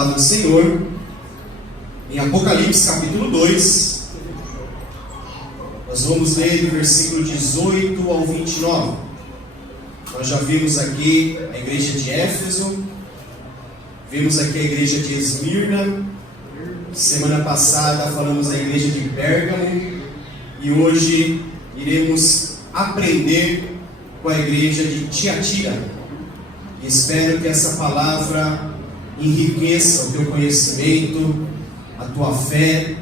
palavra do Senhor em Apocalipse capítulo 2. Nós vamos ler do versículo 18 ao 29. Nós já vimos aqui a igreja de Éfeso, vimos aqui a igreja de Esmirna, semana passada falamos da igreja de Pérgamo e hoje iremos aprender com a igreja de Tiatira. E espero que essa palavra enriqueça o teu conhecimento, a tua fé,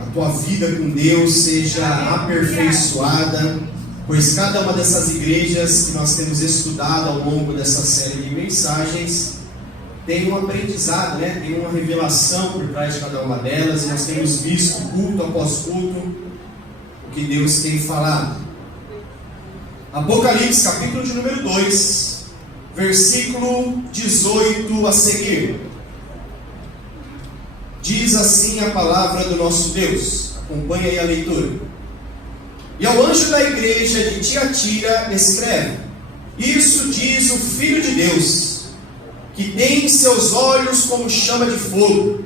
a tua vida com Deus seja aperfeiçoada, pois cada uma dessas igrejas que nós temos estudado ao longo dessa série de mensagens tem um aprendizado, tem uma revelação por trás de cada uma delas, e nós temos visto culto após culto o que Deus tem falado. Apocalipse capítulo de número 2, versículo 18 a seguir. Diz assim a palavra do nosso Deus. Acompanhe aí a leitura. E ao anjo da igreja de Tiatira escreve: Isso diz o Filho de Deus, que tem seus olhos como chama de fogo,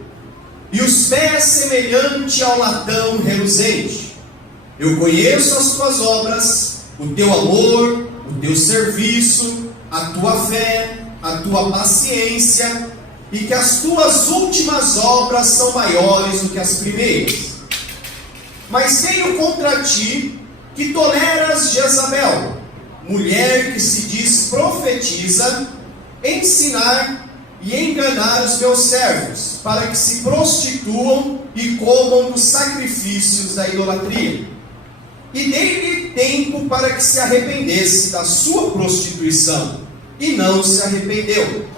e os pés semelhante ao latão reluzente. Eu conheço as tuas obras, o teu amor, o teu serviço, a tua fé, a tua paciência, e que as tuas últimas obras são maiores do que as primeiras. Mas tenho contra ti que toleras Jezabel, mulher que se diz profetiza, ensinar e enganar os meus servos, para que se prostituam e comam dos sacrifícios da idolatria. E dei-lhe tempo para que se arrependesse da sua prostituição, e não se arrependeu.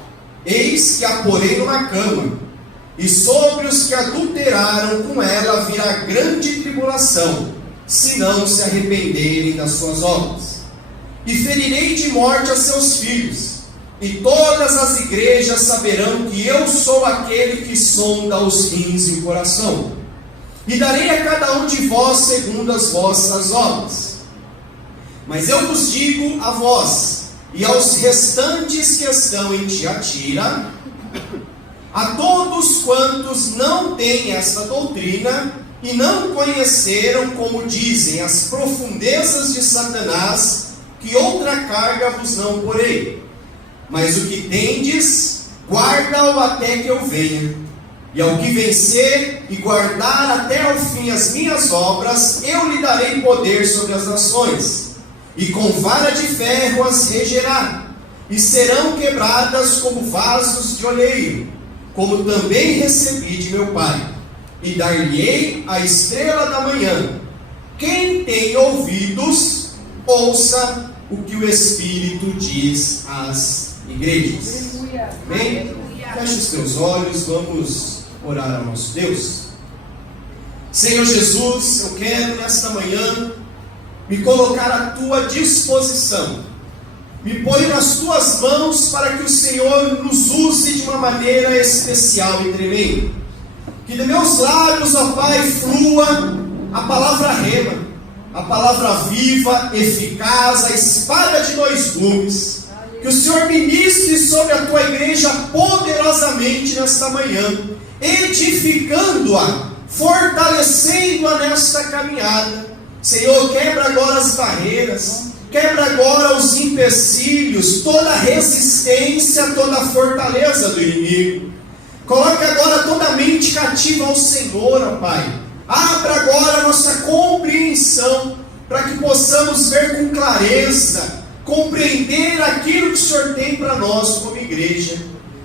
Eis que a porei numa cama, e sobre os que adulteraram com ela virá grande tribulação, se não se arrependerem das suas obras. E ferirei de morte a seus filhos, e todas as igrejas saberão que eu sou aquele que sonda os rins e o coração. E darei a cada um de vós segundo as vossas obras. Mas eu vos digo a vós, e aos restantes que estão em Tiatira, a todos quantos não têm esta doutrina, e não conheceram, como dizem, as profundezas de Satanás, que outra carga vos não porei. Mas o que tendes, guarda-o até que eu venha. E ao que vencer e guardar até ao fim as minhas obras, eu lhe darei poder sobre as nações, e com vara de ferro as regerá, e serão quebradas como vasos de oleiro, como também recebi de meu Pai, e dar-lhe-ei a estrela da manhã. Quem tem ouvidos, ouça o que o Espírito diz às igrejas. Amém? Feche os teus olhos, vamos orar ao nosso Deus. Senhor Jesus, eu quero nesta manhã me colocar à tua disposição. Me põe nas tuas mãos para que o Senhor nos use de uma maneira especial e tremenda. Que de meus lábios, ó Pai, flua a palavra rema, a palavra viva, eficaz, a espada de dois gumes. Que o Senhor ministre sobre a tua igreja poderosamente nesta manhã, edificando-a, fortalecendo-a nesta caminhada. Senhor, quebra agora as barreiras, quebra agora os empecilhos, toda a resistência, toda a fortaleza do inimigo. Coloca agora toda a mente cativa ao Senhor, ó Pai. Abra agora a nossa compreensão, para que possamos ver com clareza, compreender aquilo que o Senhor tem para nós como igreja.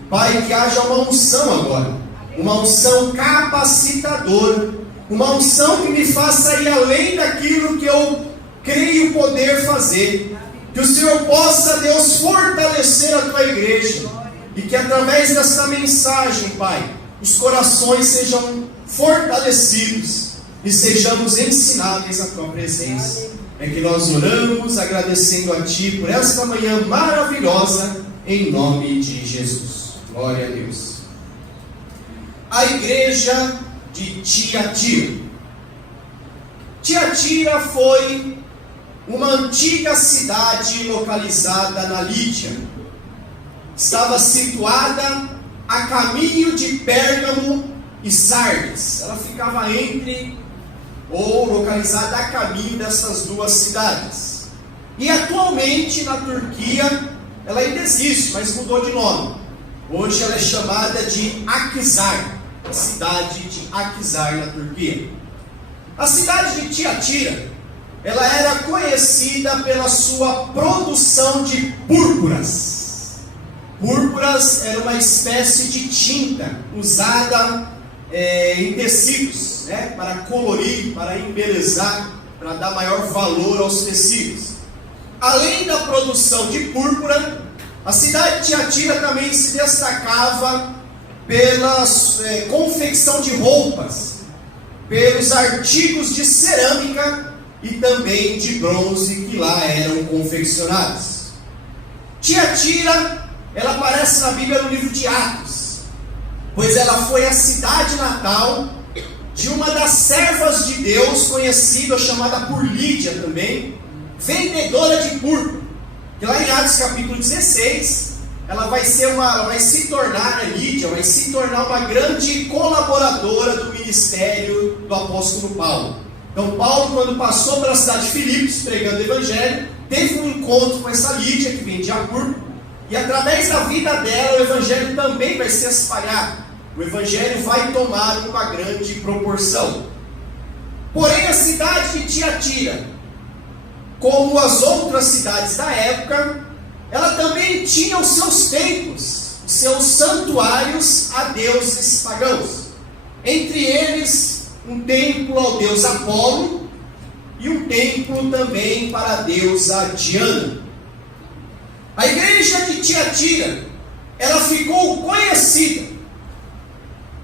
Pai, que haja uma unção agora, uma unção capacitadora, uma unção que me faça ir além daquilo que eu creio poder fazer. Que o Senhor possa, Deus, fortalecer a tua igreja, e que através dessa mensagem, Pai, os corações sejam fortalecidos e sejamos ensináveis à tua presença. É que nós oramos agradecendo a Ti por esta manhã maravilhosa, em nome de Jesus. Glória a Deus. A igreja de Tiatira. Tiatira foi uma antiga cidade localizada na Lídia. Estava situada a caminho de Pérgamo e Sardes. Ela ficava entre, ou localizada a caminho dessas duas cidades. E atualmente na Turquia, ela ainda existe, mas mudou de nome. Hoje ela é chamada de Akhisar, a cidade de Akhisar na Turquia. A cidade de Tiatira, ela era conhecida pela sua produção de púrpuras. Púrpuras era uma espécie de tinta usada em tecidos, para colorir, para embelezar, para dar maior valor aos tecidos. Além da produção de púrpura, a cidade de Tiatira também se destacava pela confecção de roupas, pelos artigos de cerâmica e também de bronze que lá eram confeccionados. Tiatira, ela aparece na Bíblia no livro de Atos, pois ela foi a cidade natal de uma das servas de Deus, conhecida, chamada por Lídia também, vendedora de púrpura. Que lá em Atos capítulo 16, ela vai se tornar uma grande colaboradora do ministério do apóstolo Paulo. Então Paulo, quando passou pela cidade de Filipos, pregando o evangelho, teve um encontro com essa Lídia, que vendia púrpura, e através da vida dela, o evangelho também vai se espalhar. O evangelho vai tomar uma grande proporção. Porém, a cidade de Tiatira, como as outras cidades da época, ela também tinha os seus templos, os seus santuários a deuses pagãos. Entre eles, um templo ao deus Apolo e um templo também para a deusa Diana. A igreja de Tiatira, ela ficou conhecida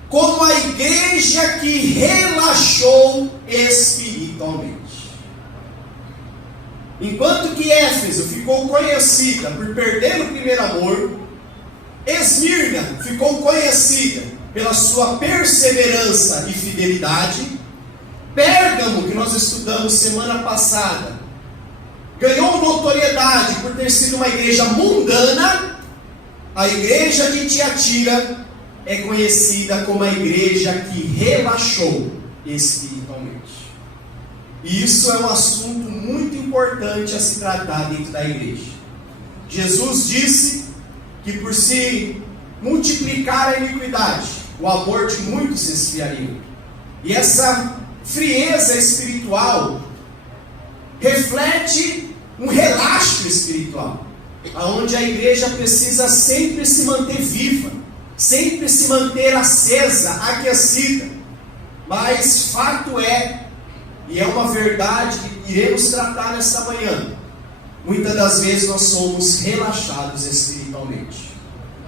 como a igreja que relaxou espiritualmente. Enquanto que Éfeso ficou conhecida por perder o primeiro amor, Esmirna ficou conhecida pela sua perseverança e fidelidade, Pérgamo, que nós estudamos semana passada, ganhou notoriedade por ter sido uma igreja mundana. A igreja de Tiatira é conhecida como a igreja que relaxou espiritualmente. E isso é um assunto muito importante a se tratar dentro da igreja. Jesus disse que por se multiplicar a iniquidade, o amor de muitos se esfriaria. E essa frieza espiritual reflete um relaxo espiritual, onde a igreja precisa sempre se manter viva, sempre se manter acesa, aquecida. Mas fato é, e é uma verdade que iremos tratar nesta manhã, muitas das vezes nós somos relaxados espiritualmente.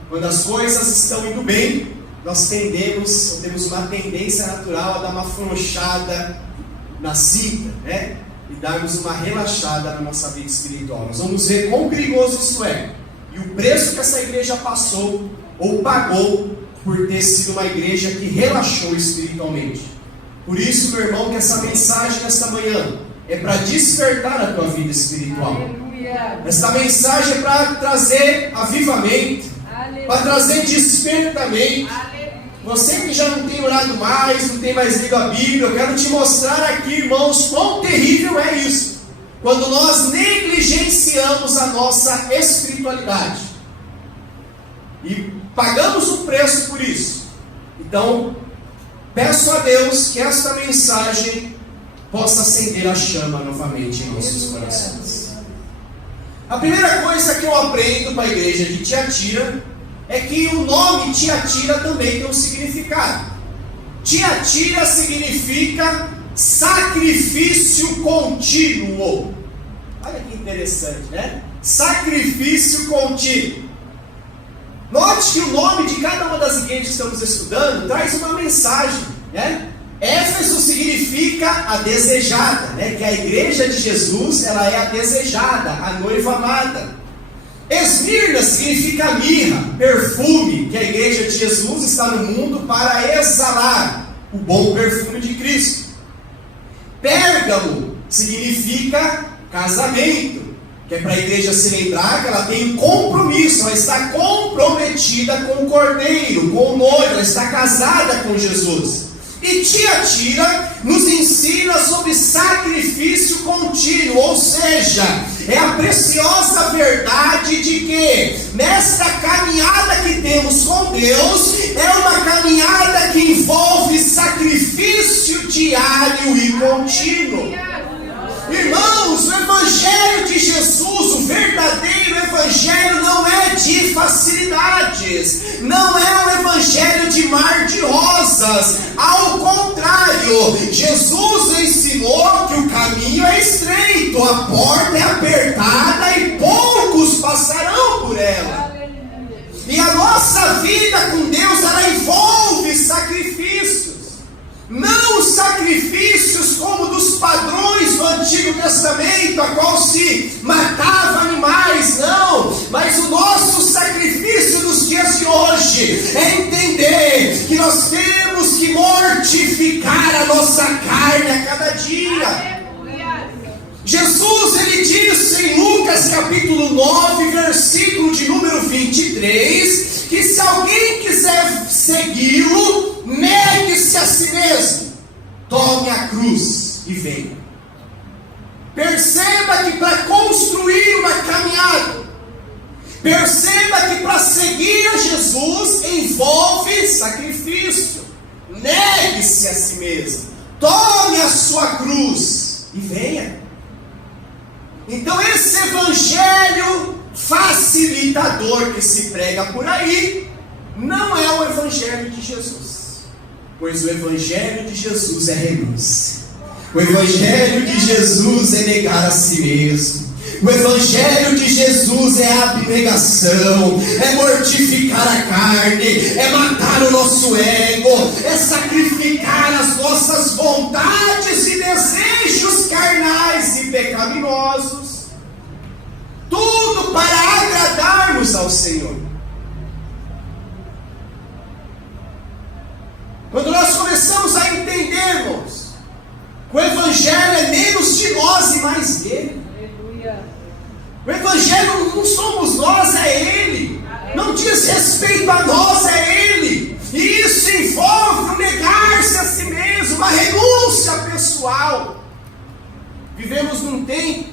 Quando as coisas estão indo bem, nós temos uma tendência natural a dar uma afrouxada na cinta, e darmos uma relaxada na nossa vida espiritual. Nós vamos ver quão perigoso isso é, e o preço que essa igreja passou, ou pagou, por ter sido uma igreja que relaxou espiritualmente. Por isso, meu irmão, que essa mensagem nesta manhã é para despertar a tua vida espiritual. Aleluia. Essa mensagem é para trazer avivamento, para trazer despertamento. Aleluia. Você que já não tem orado mais, não tem mais lido a Bíblia, eu quero te mostrar aqui, irmãos, quão terrível é isso, quando nós negligenciamos a nossa espiritualidade e pagamos o preço por isso. Então, peço a Deus que esta mensagem possa acender a chama novamente em nossos corações. A primeira coisa que eu aprendo para a igreja de Tiatira é que o nome Tiatira também tem um significado. Tiatira significa sacrifício contínuo. Olha que interessante, né? Sacrifício contínuo. Note que o nome de cada uma das igrejas que estamos estudando traz uma mensagem, Éfeso significa a desejada, que a igreja de Jesus, ela é a desejada, a noiva amada. Esmirna significa mirra, perfume, que a igreja de Jesus está no mundo para exalar o bom perfume de Cristo. Pérgamo significa casamento, que é para a igreja se lembrar que ela tem um compromisso, ela está comprometida com o Cordeiro, com o noivo, ela está casada com Jesus. E Tiatira nos ensina sobre sacrifício contínuo, ou seja, é a preciosa verdade de que nesta caminhada que temos com Deus, é uma caminhada que envolve sacrifício diário e contínuo. Irmãos, o Evangelho de Jesus, o verdadeiro Evangelho, não é de facilidades, não é um Evangelho de mar de rosas. Ao contrário, Jesus ensinou que o caminho é estreito, a porta é apertada e poucos passarão por ela. E a nossa vida com Deus, ela envolve sacrifícios. Não sacrifícios como dos padrões do Antigo Testamento, a qual se matava animais, não. Mas o nosso sacrifício nos dias de hoje é entender que nós temos que mortificar a nossa carne a cada dia. Jesus, ele disse em Lucas capítulo 9, versículo de número 23, que se alguém quiser segui-lo, negue-se a si mesmo, tome a cruz e venha. Perceba que para construir uma caminhada, perceba que para seguir a Jesus envolve sacrifício. Negue-se a si mesmo, tome a sua cruz e venha. Então esse evangelho facilitador que se prega por aí não é o evangelho de Jesus, pois o evangelho de Jesus é renúncia, o evangelho de Jesus é negar a si mesmo, o evangelho de Jesus é abnegação, é mortificar a carne, é matar o nosso ego, é sacrificar as nossas vontades e desejos carnais e pecaminosos, tudo para agradarmos ao Senhor. Quando nós começamos a entender, irmãos, que o evangelho é menos de nós e mais dele. O evangelho não somos nós, é ele. Não diz respeito a nós, é ele. E isso envolve um negar-se a si mesmo, uma renúncia pessoal. Vivemos num tempo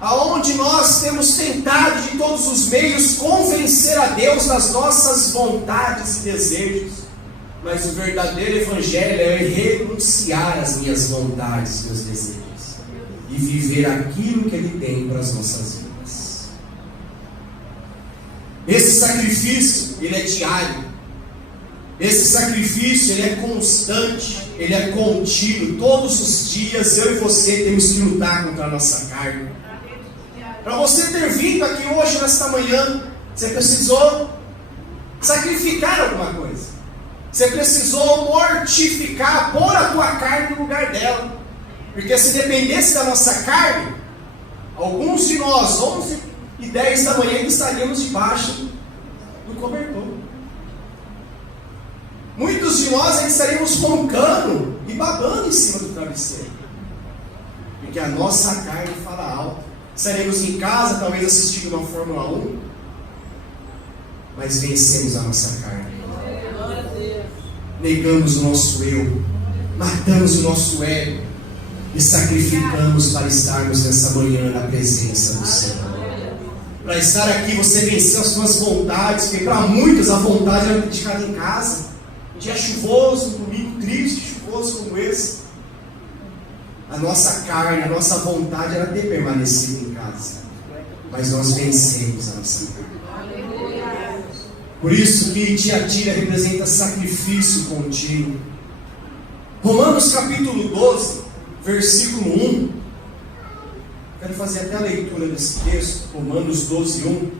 aonde nós temos tentado de todos os meios convencer a Deus das nossas vontades e desejos. Mas o verdadeiro evangelho é renunciar às minhas vontades, meus desejos, e viver aquilo que Ele tem para as nossas vidas. Esse sacrifício, ele é diário. Esse sacrifício, ele é constante, ele é contínuo. Todos os dias eu e você temos que lutar contra a nossa carne. Para você ter vindo aqui hoje, nesta manhã, você precisou sacrificar alguma coisa. Você precisou mortificar, pôr a tua carne no lugar dela. Porque se dependesse da nossa carne, alguns de nós, 11h10 da manhã, estaríamos debaixo do cobertor. Muitos de nós ainda estaríamos roncando e babando em cima do travesseiro. Porque a nossa carne fala alto. Estaremos em casa, talvez assistindo uma Fórmula 1, mas vencemos a nossa carne. Negamos o nosso eu, matamos o nosso ego e sacrificamos para estarmos nessa manhã na presença do Senhor. Para estar aqui, você venceu as suas vontades, porque para muitos a vontade era de ficar em casa. Um dia chuvoso, um domingo triste, chuvoso como esse. A nossa carne, a nossa vontade era ter permanecido em casa. Mas nós vencemos a nossa carne. Por isso que Tiatira representa sacrifício contínuo. Romanos capítulo 12, versículo 1. Quero fazer até a leitura desse texto. Romanos 12, 1.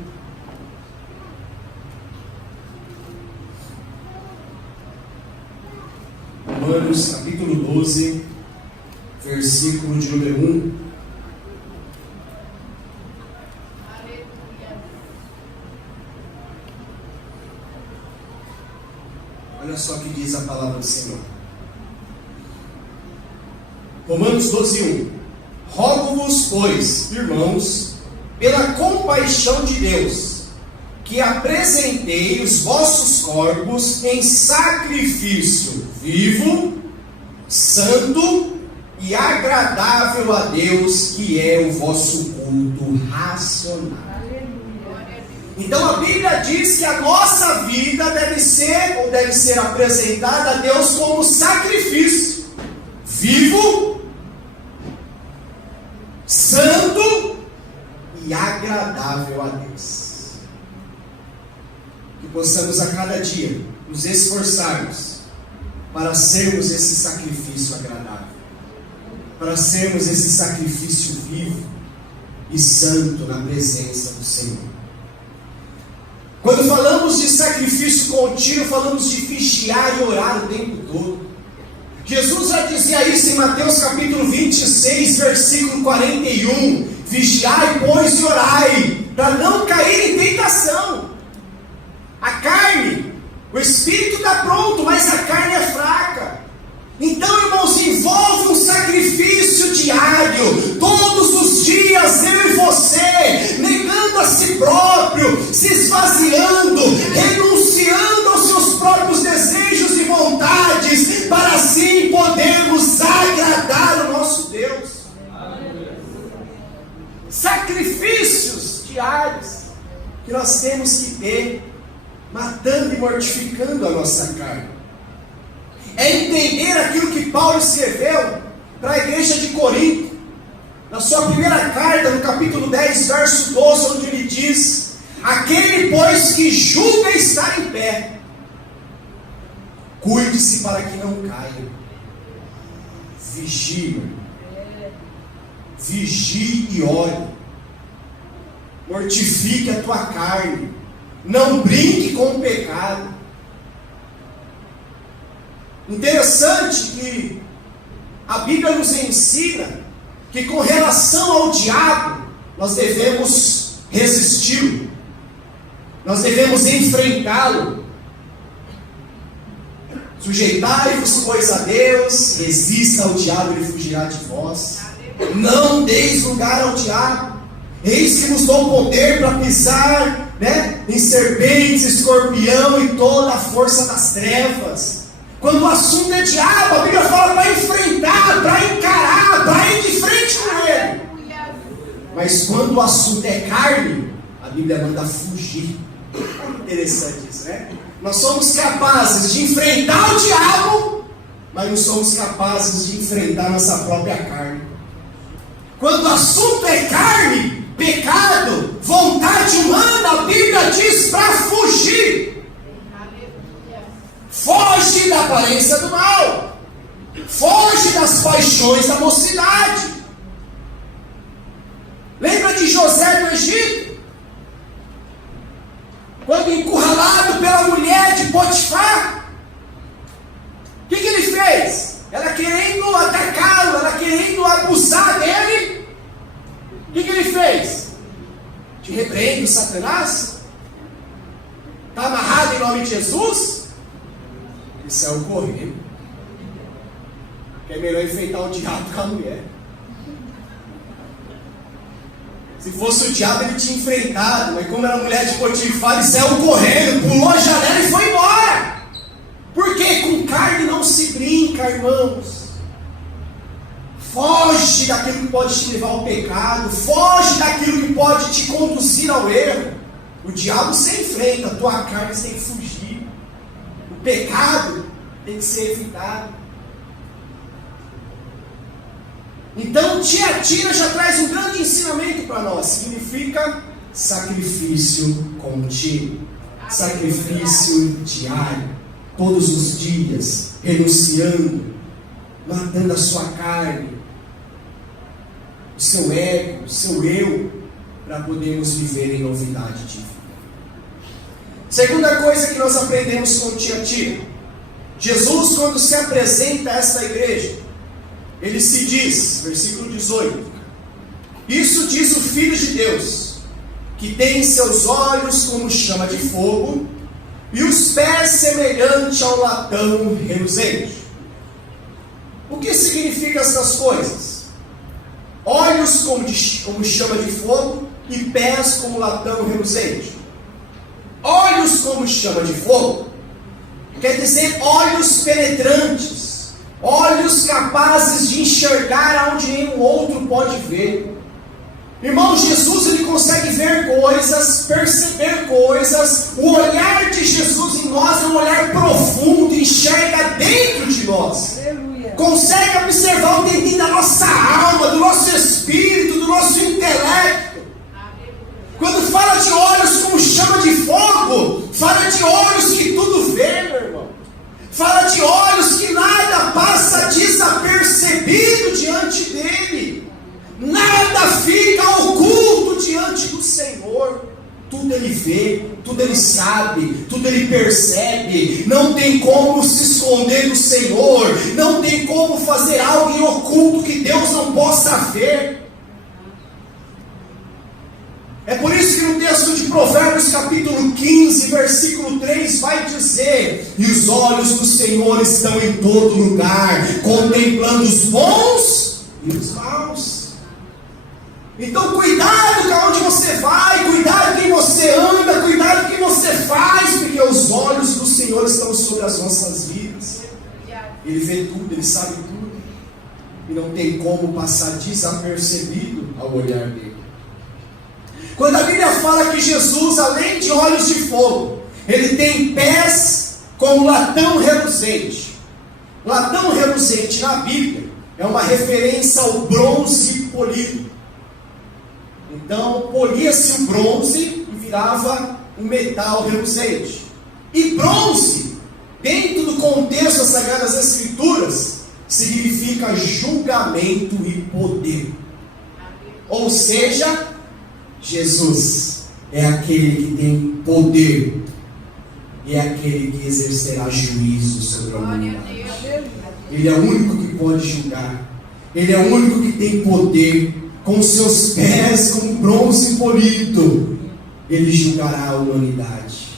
Romanos capítulo 12, versículo de número 1. Olha só o que diz a palavra do Senhor. Romanos 12, 1. Rogo-vos, pois, irmãos, pela compaixão de Deus, que apresentei os vossos corpos em sacrifício vivo, santo e agradável a Deus, que é o vosso culto racional. Então a Bíblia diz que a nossa vida deve ser apresentada a Deus como sacrifício vivo, santo e agradável a Deus. Que possamos a cada dia nos esforçarmos para sermos esse sacrifício agradável, para sermos esse sacrifício vivo e santo na presença do Senhor. Quando falamos de sacrifício contínuo, falamos de vigiar e orar o tempo todo. Jesus já dizia isso em Mateus capítulo 26, versículo 41. Vigiai, pois, e orai, para não cair em tentação. A carne, o espírito está pronto, mas a carne é fraca. Então, irmãos, envolve um sacrifício diário, todos os dias, eu e você, negando a si próprio, se esvaziando, renunciando aos seus próprios desejos e vontades, para assim podermos agradar o nosso Deus. Sacrifícios diários que nós temos que ter, matando e mortificando a nossa carne. É entender aquilo que Paulo escreveu para a igreja de Corinto, na sua primeira carta, no capítulo 10, verso 12, onde ele diz: aquele, pois, que julga estar em pé, cuide-se para que não caia. Vigie e ore. Mortifique a tua carne. Não brinque com o pecado. Interessante que a Bíblia nos ensina que com relação ao diabo, nós devemos resisti-lo, nós devemos enfrentá-lo. Sujeitai-vos, pois, a Deus, resista ao diabo, ele fugirá de vós. Não deis lugar ao diabo. Eis que vos dou poder para pisar, em serpentes, escorpião e toda a força das trevas. Quando o assunto é diabo, a Bíblia fala para enfrentar, para encarar, para ir de frente com ele. Mas quando o assunto é carne, a Bíblia manda fugir. É interessante isso, né? Nós somos capazes de enfrentar o diabo, mas não somos capazes de enfrentar nossa própria carne. Quando o assunto é carne, pecado, vontade humana, a Bíblia diz para fugir. Foge da aparência do mal. Foge das paixões da mocidade. Lembra de José do Egito? Quando encurralado pela mulher de Potifar, o que ele fez? Ela querendo atacá-lo, ela querendo abusar dele. O que ele fez? Te repreendo, Satanás. Está amarrado em nome de Jesus? Ele saiu correndo. Que é melhor enfrentar o diabo com a mulher. Se fosse o diabo, ele tinha enfrentado, mas como era a mulher de Potifar, ele saiu correndo, pulou a janela e foi embora. Porque com carne não se brinca, irmãos. Foge daquilo que pode te levar ao pecado, foge daquilo que pode te conduzir ao erro. O diabo você enfrenta, a tua carne você tem que fugir. O pecado tem que ser evitado. Então, Tiatira já traz um grande ensinamento para nós. Significa sacrifício contínuo, sacrifício diário, todos os dias, renunciando, matando a sua carne, o seu ego, o seu eu, para podermos viver em novidade de vida. Segunda coisa que nós aprendemos com Tiatira: Jesus, quando se apresenta a essa igreja, ele se diz, versículo 18: isso diz o Filho de Deus, que tem seus olhos como chama de fogo, e os pés semelhante ao latão reluzente. O que significa essas coisas? Olhos como chama de fogo e pés como latão reluzente. Olhos como chama de fogo. Quer dizer, olhos penetrantes, olhos capazes de enxergar onde nenhum outro pode ver. Irmão, Jesus, ele consegue ver coisas, perceber coisas. O olhar de Jesus em nós é um olhar profundo, enxerga dentro de nós. Aleluia. Consegue observar o dentro da nossa alma, do nosso espírito, do nosso intelecto. Quando fala de olhos como chama de fogo, fala de olhos que tudo vê, meu irmão. Fala de olhos que nada passa desapercebido diante dele. Nada fica oculto diante do Senhor. Tudo ele vê, tudo ele sabe, tudo ele percebe. Não tem como se esconder do Senhor. Não tem como fazer algo em oculto que Deus não possa ver. É por isso que no texto de Provérbios capítulo 15, versículo 3 vai dizer: e os olhos do Senhor estão em todo lugar, contemplando os bons e os maus. Então cuidado com onde você vai, cuidado com quem você anda, cuidado com quem você faz, porque os olhos do Senhor estão sobre as nossas vidas. Ele vê tudo, ele sabe tudo, e não tem como passar desapercebido ao olhar dele. Quando a Bíblia fala que Jesus, além de olhos de fogo, ele tem pés como latão reluzente. Latão reluzente na Bíblia é uma referência ao bronze polido. Então, polia-se o bronze e virava um metal reluzente. E bronze, dentro do contexto das Sagradas Escrituras, significa julgamento e poder. Ou seja, Jesus é aquele que tem poder e é aquele que exercerá juízo sobre a humanidade. Ele é o único que pode julgar. Ele é o único que tem poder. Com seus pés como bronze polido, ele julgará a humanidade.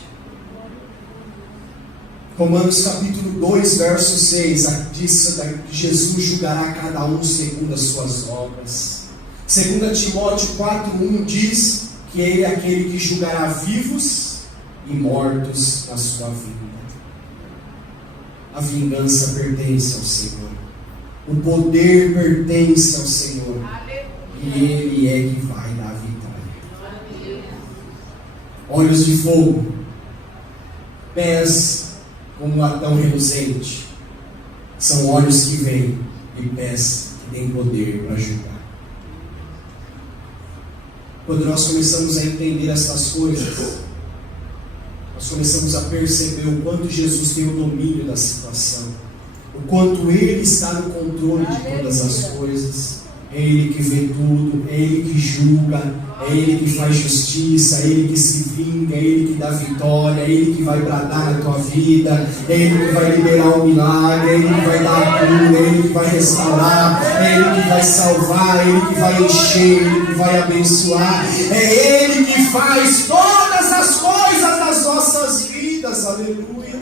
Romanos capítulo 2, verso 6, diz que Jesus julgará cada um segundo as suas obras. 2 Timóteo 4,1 diz que ele é aquele que julgará vivos e mortos na sua vida. A vingança pertence ao Senhor. O poder pertence ao Senhor. E ele é que vai dar a vitória. Olhos de fogo, pés como latão reluzente. São olhos que veem e pés que têm poder para julgar. Quando nós começamos a entender essas coisas, nós começamos a perceber o quanto Jesus tem o domínio da situação, o quanto Ele está no controle de todas as coisas. É Ele que vê tudo, é Ele que julga, é Ele que faz justiça, é Ele que se vinga, é Ele que dá vitória, é Ele que vai bradar na tua vida, é Ele que vai liberar o milagre, é Ele que vai dar a cura, é Ele que vai restaurar, é Ele que vai salvar, é Ele que vai encher, é Ele que vai abençoar, é Ele que faz todas as coisas das nossas vidas, aleluia.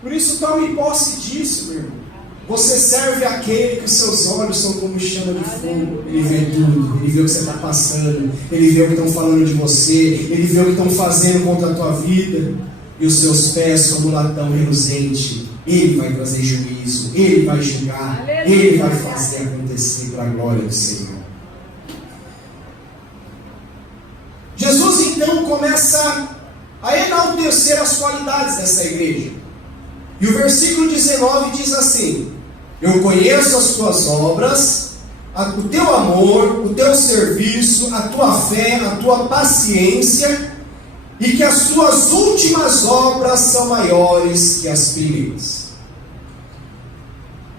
Por isso tome posse disso, meu irmão. Você serve aquele que os seus olhos são como chama de fogo. Ele vê tudo, ele vê o que você está passando, ele vê o que estão falando de você, ele vê o que estão fazendo contra a tua vida. E os seus pés como latão reluzente. Ele vai trazer juízo, ele vai julgar, ele vai fazer acontecer para a glória do Senhor. Jesus então começa a enaltecer as qualidades dessa igreja. E o versículo 19 diz assim: eu conheço as tuas obras, o teu amor, o teu serviço, a tua fé, a tua paciência, e que as tuas últimas obras são maiores que as primeiras.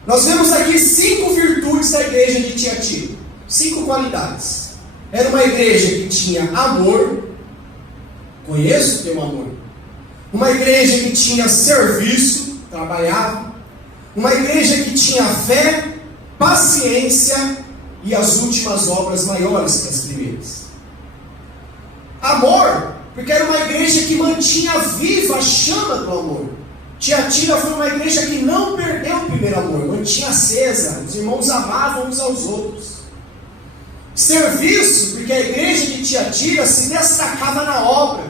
Nós vemos aqui 5 virtudes da igreja de Tiatira, 5 qualidades. Era uma igreja que tinha amor, conheço o teu amor. Uma igreja que tinha serviço, trabalhava. Uma igreja que tinha fé, paciência e as últimas obras maiores que as primeiras. Amor, porque era uma igreja que mantinha viva a chama do amor. Tiatira foi uma igreja que não perdeu o primeiro amor, mantinha acesa, os irmãos amavam uns aos outros. Serviço, porque a igreja de Tiatira se destacava na obra.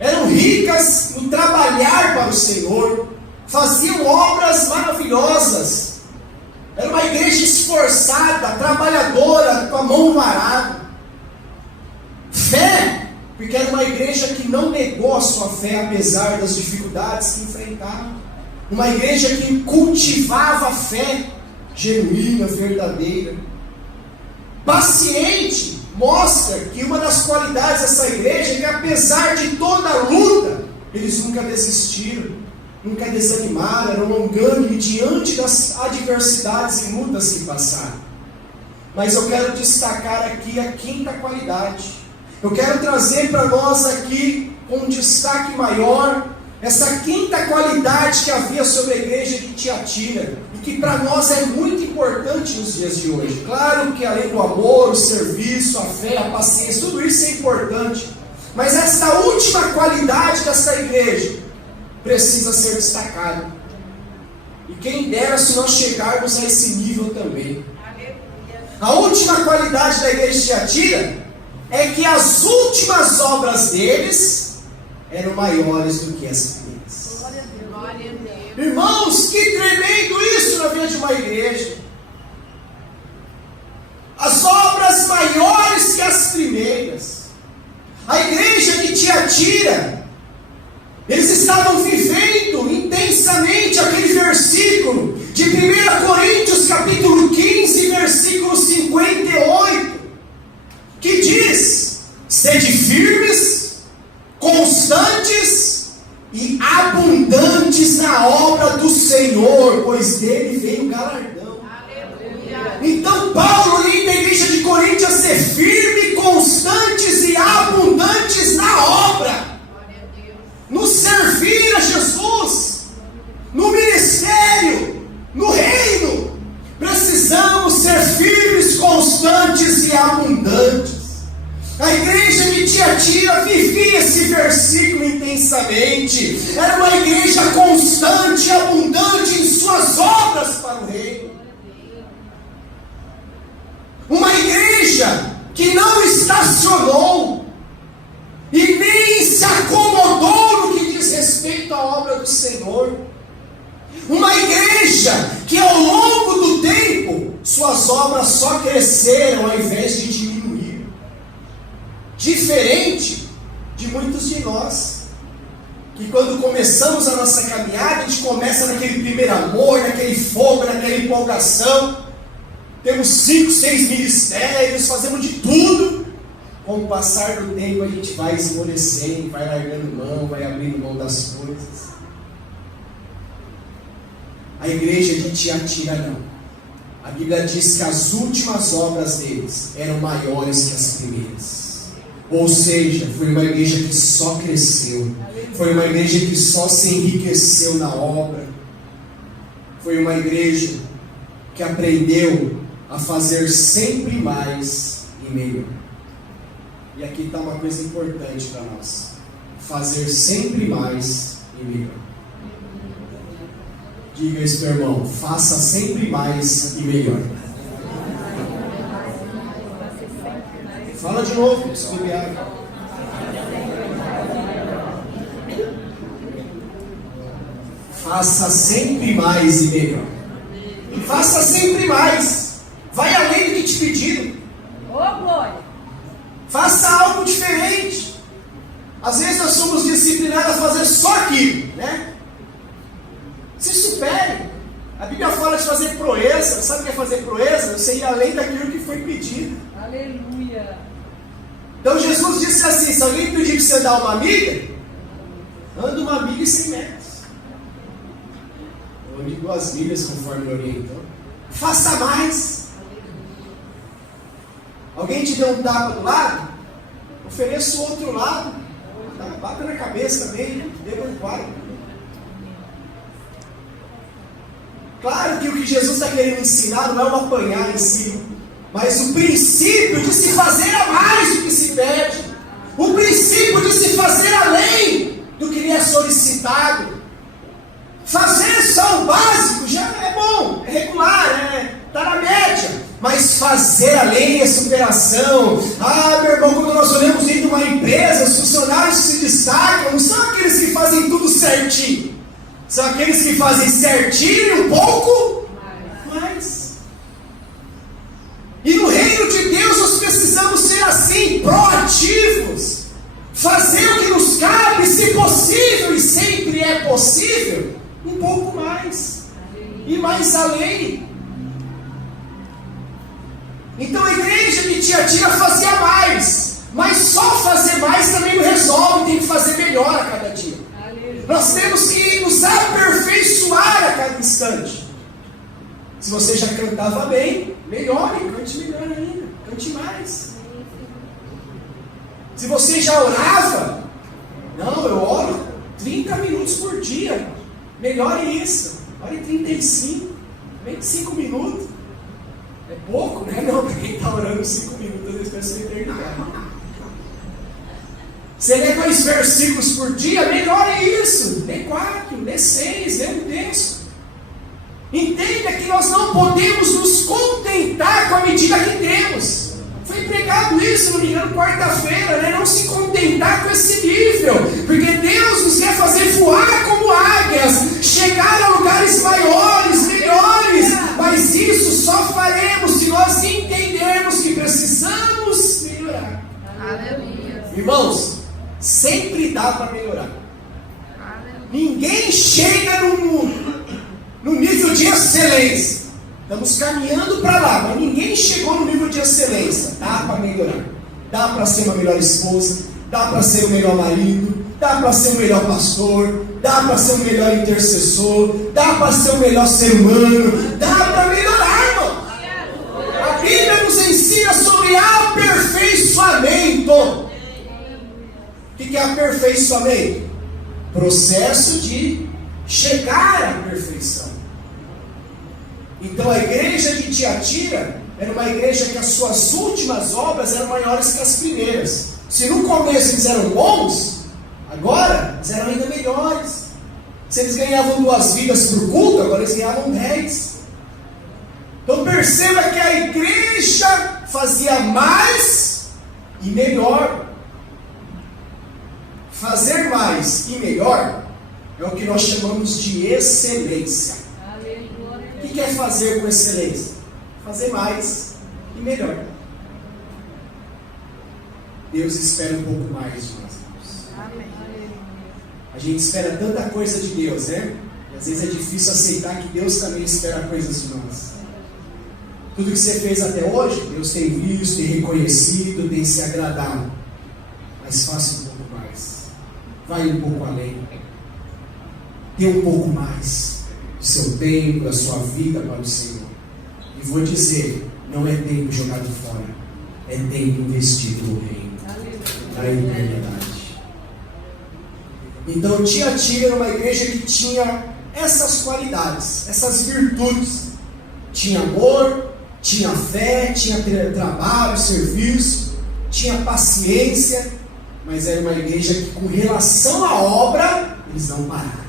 Eram ricas no trabalhar para o Senhor. Faziam obras maravilhosas. Era uma igreja esforçada, trabalhadora, com a mão no arado. Fé, porque era uma igreja que não negou a sua fé, apesar das dificuldades que enfrentava. Uma igreja que cultivava a fé genuína, verdadeira. Paciente, mostra que uma das qualidades dessa igreja é que, apesar de toda a luta, eles nunca desistiram, nunca desanimaram, eram longânimos diante das adversidades e lutas que passaram. Mas eu quero destacar aqui a quinta qualidade. Eu quero trazer para nós aqui, com um destaque maior, essa quinta qualidade que havia sobre a igreja de Tiatira, e que para nós é muito importante nos dias de hoje. Claro que além do amor, o serviço, a fé, a paciência, tudo isso é importante. Mas essa última qualidade dessa igreja precisa ser destacada. E quem dera se nós chegarmos a esse nível também. A última qualidade da igreja de Tiatira é que as últimas obras deles eram maiores do que as primeiras. Glória a Deus. Irmãos, que tremendo isso na vida de uma igreja. As obras maiores que as primeiras. A igreja de Tiatira, eles estavam vivendo intensamente aquele versículo de 1 Coríntios capítulo 15, versículo 58, que diz: sede firmes, constantes e abundantes na obra do Senhor, pois dele vem o galardão. Aleluia. Então Paulo orienta a igreja de Corinto a ser firme, constantes e abundantes na obra, Glória a Deus. no servir a Jesus, no ministério, no reino. Precisamos ser firmes, constantes e abundantes. A igreja de Tiatira vivia esse versículo intensamente. Era uma igreja constante e abundante em suas obras para o reino. Uma igreja que não estacionou e nem se acomodou no que diz respeito à obra do Senhor. Uma igreja que ao longo do tempo suas obras só cresceram ao invés de diminuir. Diferente de muitos de nós, que quando começamos a nossa caminhada, a gente começa naquele primeiro amor, naquele fogo, naquela empolgação, temos 5, 6 ministérios, fazemos de tudo. Com o passar do tempo a gente vai esmorecendo, vai largando mão, vai abrindo mão das coisas. A igreja de Tiatira não. A Bíblia diz que as últimas obras deles eram maiores que as primeiras. Ou seja, foi uma igreja que só cresceu. Foi uma igreja que só se enriqueceu na obra. Foi uma igreja que aprendeu a fazer sempre mais e melhor. E aqui está uma coisa importante para nós: fazer sempre mais e melhor. Diga isso, meu irmão: faça sempre mais e melhor. Fala de novo, desculpe. Faça sempre mais e melhor. Faça sempre mais. Vai além do que te pediram. Ô, glória. Faça algo diferente. Às vezes nós somos disciplinados a fazer só aquilo, né? Se supere. A Bíblia fala de fazer proeza. Sabe o que é fazer proeza? Você ir além daquilo que foi pedido. Aleluia. Então Jesus disse assim: se alguém pedir para você dar uma milha, anda uma milha e 100 metros. Ou de 2 milhas, conforme ele orientou. Faça mais. Alguém te deu um tapa do lado? Ofereça o outro lado. Bata na cabeça também, dê um quadro. Claro que o que Jesus está querendo ensinar não é um apanhar em si, mas o princípio de se fazer a mais do que se pede, o princípio de se fazer além do que lhe é solicitado. Fazer só o básico já é bom, é regular, está na média. mas fazer além é superação. Ah, meu irmão, quando nós olhamos dentro de uma empresa, os funcionários se destacam, não são aqueles que fazem tudo certinho, são aqueles que fazem certinho e um pouco mais. E no reino de Deus nós precisamos ser assim, proativos, fazer o que nos cabe, se possível, e sempre é possível, um pouco mais, e mais além. Então a igreja de Tiatira fazia mais, mas só fazer mais também não resolve, tem que fazer melhor a cada dia. Nós temos que nos aperfeiçoar a cada instante. Se você já cantava bem, melhore, cante melhor ainda, cante mais. Se você já orava, não, eu oro 30 minutos por dia, melhore isso, ore 35, 25 minutos. É pouco, né? Não, quem está orando 5 minutos, às vezes pensa em eternidade. Você lê 2 versículos por dia, melhore isso. Lê 4, lê 6, lê um texto. Entenda que nós não podemos nos contentar com a medida que temos. Foi pregado isso, se não me engano, quarta-feira, né? Não se contentar com esse nível, porque Deus nos quer fazer voar como águias, chegar a lugares maiores, melhores, mas isso só faremos se nós entendermos que precisamos melhorar. Aleluia. Irmãos, sempre dá para melhorar. Ninguém chega no nível de excelência. Estamos caminhando para lá, mas ninguém chegou no nível de excelência. Dá para melhorar. Dá para ser uma melhor esposa, dá para ser o melhor marido, dá para ser o melhor pastor, dá para ser o melhor intercessor, dá para ser o melhor ser humano, dá para melhorar, irmão. A Bíblia nos ensina sobre aperfeiçoamento. O que é aperfeiçoamento? Processo de chegar à perfeição. Então a igreja de Tiatira era uma igreja que as suas últimas obras eram maiores que as primeiras. Se no começo eles eram bons, agora eles eram ainda melhores. Se eles ganhavam 2 vidas por culto, agora eles ganhavam 10. Então perceba que a igreja fazia mais e melhor. Fazer mais e melhor é o que nós chamamos de excelência. O que é fazer com excelência? Fazer mais e melhor. Deus espera um pouco mais de nós. A gente espera tanta coisa de Deus, né? E às vezes é difícil aceitar que Deus também espera coisas de nós. Tudo que você fez até hoje, Deus tem visto, tem reconhecido, tem se agradado. Mas faça um pouco mais. Vai um pouco além. Dê um pouco mais do seu tempo, da sua vida para o Senhor. E vou dizer, não é tempo jogado fora, é tempo investido no reino, na eternidade. Então Tiatira era uma igreja que tinha essas qualidades, essas virtudes. Tinha amor, tinha fé, tinha trabalho, serviço, tinha paciência, mas era uma igreja que, com relação à obra, eles não pararam,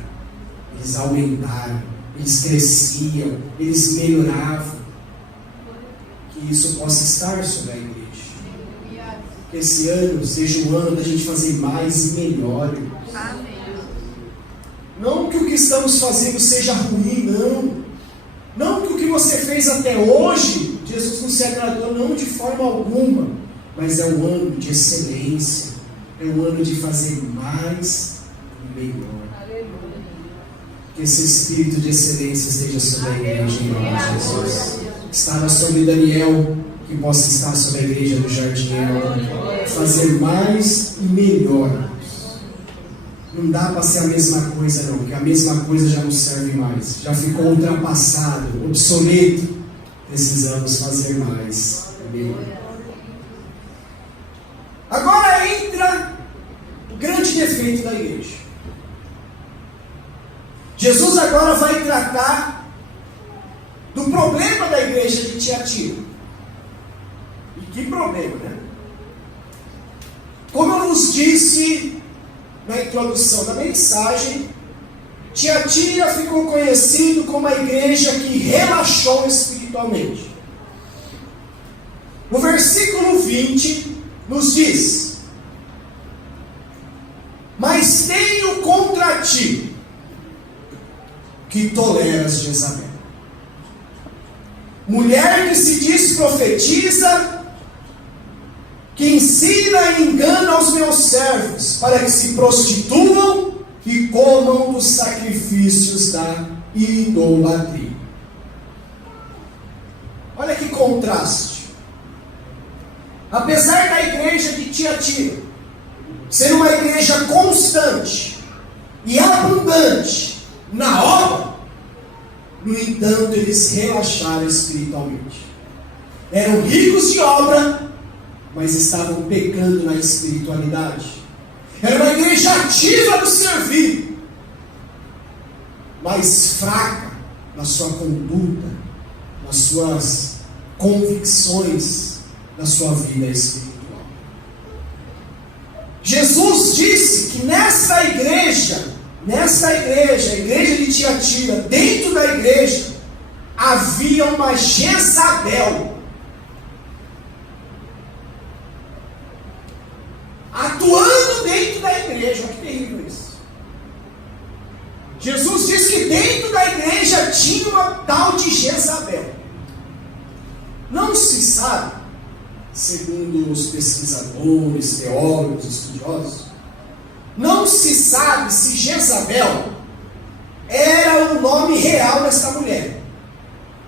eles aumentaram, eles cresciam, eles melhoravam. Que isso possa estar sobre a igreja. Que esse ano seja o ano da gente fazer mais e melhor. Não que o que estamos fazendo seja ruim, não. Não que o que você fez até hoje, Jesus não se agradou, não, de forma alguma. Mas é um ano de excelência. É um ano de fazer mais e melhor. Que esse espírito de excelência esteja sobre a igreja, em nome de Jesus. Estava sobre Daniel, que possa estar sobre a igreja do Jardim Elton. Fazer mais e melhor. Não dá para ser a mesma coisa, não, porque a mesma coisa já não serve mais. Já ficou ultrapassado, obsoleto. Precisamos fazer mais e melhor. Agora entra o grande defeito da igreja. Jesus agora vai tratar do problema da igreja de Tiatira. E que problema, né? Como eu vos disse na introdução da mensagem, Tiatira ficou conhecido como a igreja que relaxou espiritualmente. O versículo 20 nos diz: mas tenho contra ti que toleras Jezabel, mulher que se diz profetiza, que ensina e engana aos meus servos, para que se prostituam e comam dos sacrifícios da idolatria. Olha que contraste. Apesar da igreja de Tiatira ser uma igreja constante e abundante na obra, no entanto, eles relaxaram espiritualmente. Eram ricos de obra, mas estavam pecando na espiritualidade. Era uma igreja ativa no servir, mas fraca na sua conduta, nas suas convicções, na sua vida espiritual. Jesus disse que nesta igreja, a igreja de Tiatira, dentro da igreja, havia uma Jezabel atuando dentro da igreja. Olha que terrível isso. Jesus disse que dentro da igreja tinha uma tal de Jezabel. Não se sabe, segundo os pesquisadores, teólogos, estudiosos, não se sabe se Jezabel era o nome real dessa mulher.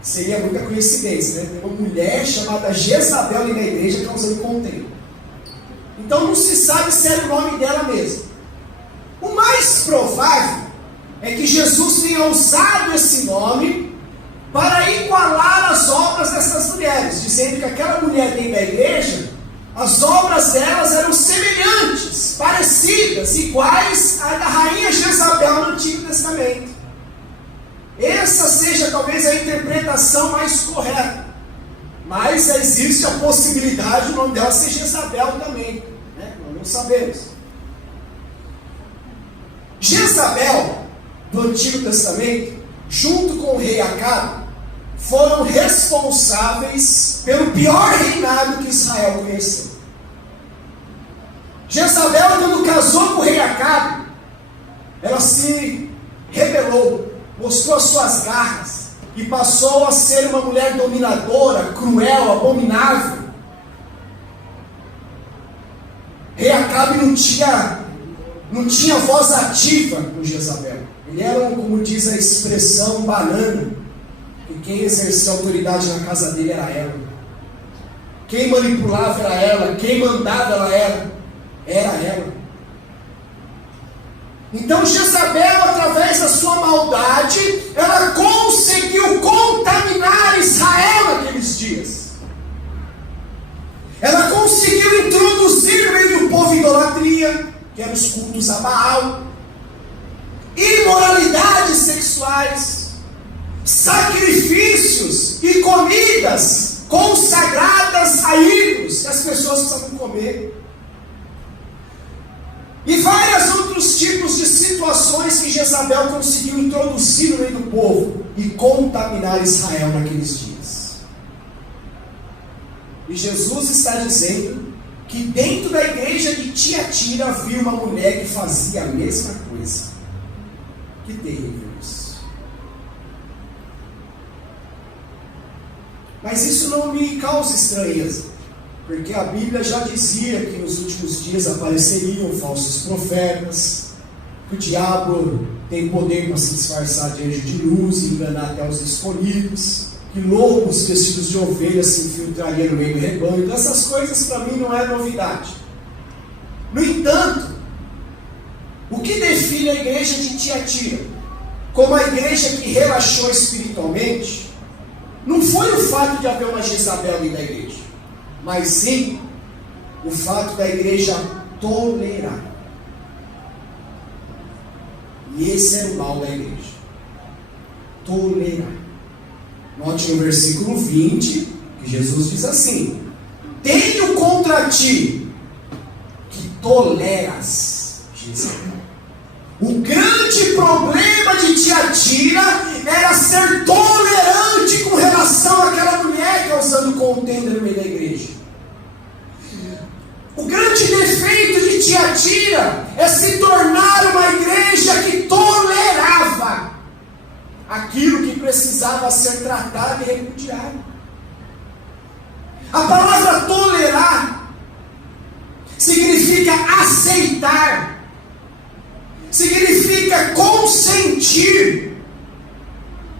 Seria muita coincidência, né? Tem uma mulher chamada Jezabel ali na igreja causando contenda. Então não se sabe se era o nome dela mesmo. O mais provável é que Jesus tenha usado esse nome para igualar as obras dessas mulheres, dizendo que aquela mulher dentro da igreja, as obras delas eram semelhantes, parecidas, iguais à da rainha Jezabel no Antigo Testamento. Essa seja talvez a interpretação mais correta. Mas existe a possibilidade de o nome dela ser Jezabel também, né? Nós não sabemos. Jezabel, do Antigo Testamento, junto com o rei Acabe, foram responsáveis pelo pior reinado que Israel conheceu. Jezabel, quando casou com o rei Acabe, ela se rebelou, mostrou as suas garras e passou a ser uma mulher dominadora, cruel, abominável. Rei Acabe não tinha voz ativa com Jezabel. Ele era, como diz a expressão, banana. E quem exercia autoridade na casa dele era ela. Quem manipulava era ela. Quem mandava era ela. Então Jezabel, através da sua maldade, ela conseguiu contaminar Israel naqueles dias. Ela conseguiu introduzir no meio do povo idolatria, que eram os cultos a Baal, imoralidades sexuais, sacrifícios e comidas consagradas a ídolos que as pessoas precisavam comer, e vários outros tipos de situações que Jezabel conseguiu introduzir no meio do povo e contaminar Israel naqueles dias. E Jesus está dizendo que dentro da igreja de Tiatira havia uma mulher que fazia a mesma coisa. Que terrível isso. Mas isso não me causa estranheza, porque a Bíblia já dizia que nos últimos dias apareceriam falsos profetas, que o diabo tem poder para se disfarçar de anjo de luz e enganar até os escolhidos, que lobos vestidos de ovelhas se infiltrariam no meio do rebanho. Então essas coisas para mim não é novidade. No entanto, o que define a igreja de Tiatira como a igreja que relaxou espiritualmente não foi o fato de haver uma Jezabel ali na igreja, mas sim o fato da igreja tolerar. E esse é o mal da igreja: tolerar. Note no versículo 20 que Jesus diz assim: tenho contra ti que toleras Jezabel. O grande grande problema de Tiatira era ser tolerante com relação àquela mulher causando contenda no meio da igreja. O grande defeito de Tiatira é se tornar uma igreja que tolerava aquilo que precisava ser tratado e repudiado. A palavra tolerar significa aceitar, significa consentir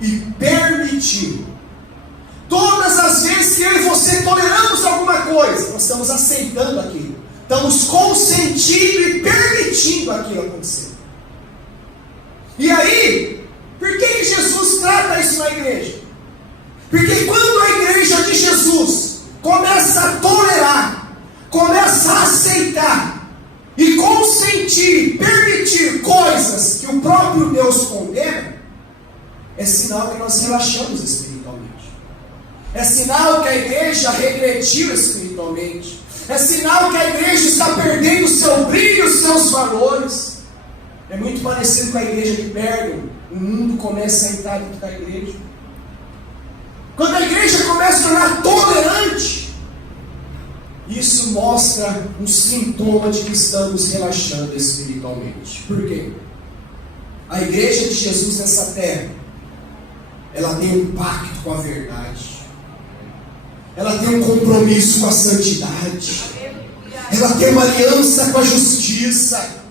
e permitir. Todas as vezes que eu e você toleramos alguma coisa, nós estamos aceitando aquilo, estamos consentindo e permitindo aquilo acontecer. E aí, por que Jesus trata isso na igreja? Porque quando a igreja de Jesus começa a tolerar, começa a aceitar e consentir, permitir coisas que o próprio Deus condena, é sinal que nós relaxamos espiritualmente. É sinal que a igreja regrediu espiritualmente. É sinal que a igreja está perdendo o seu brilho e os seus valores. É muito parecido com a igreja de Pérgamo. O mundo começa a entrar dentro da igreja. Quando a igreja começa a se tornar tolerante, isso mostra um sintoma de que estamos relaxando espiritualmente. Por quê? A igreja de Jesus nessa terra, ela tem um pacto com a verdade. Ela tem um compromisso com a santidade. Ela tem uma aliança com a justiça.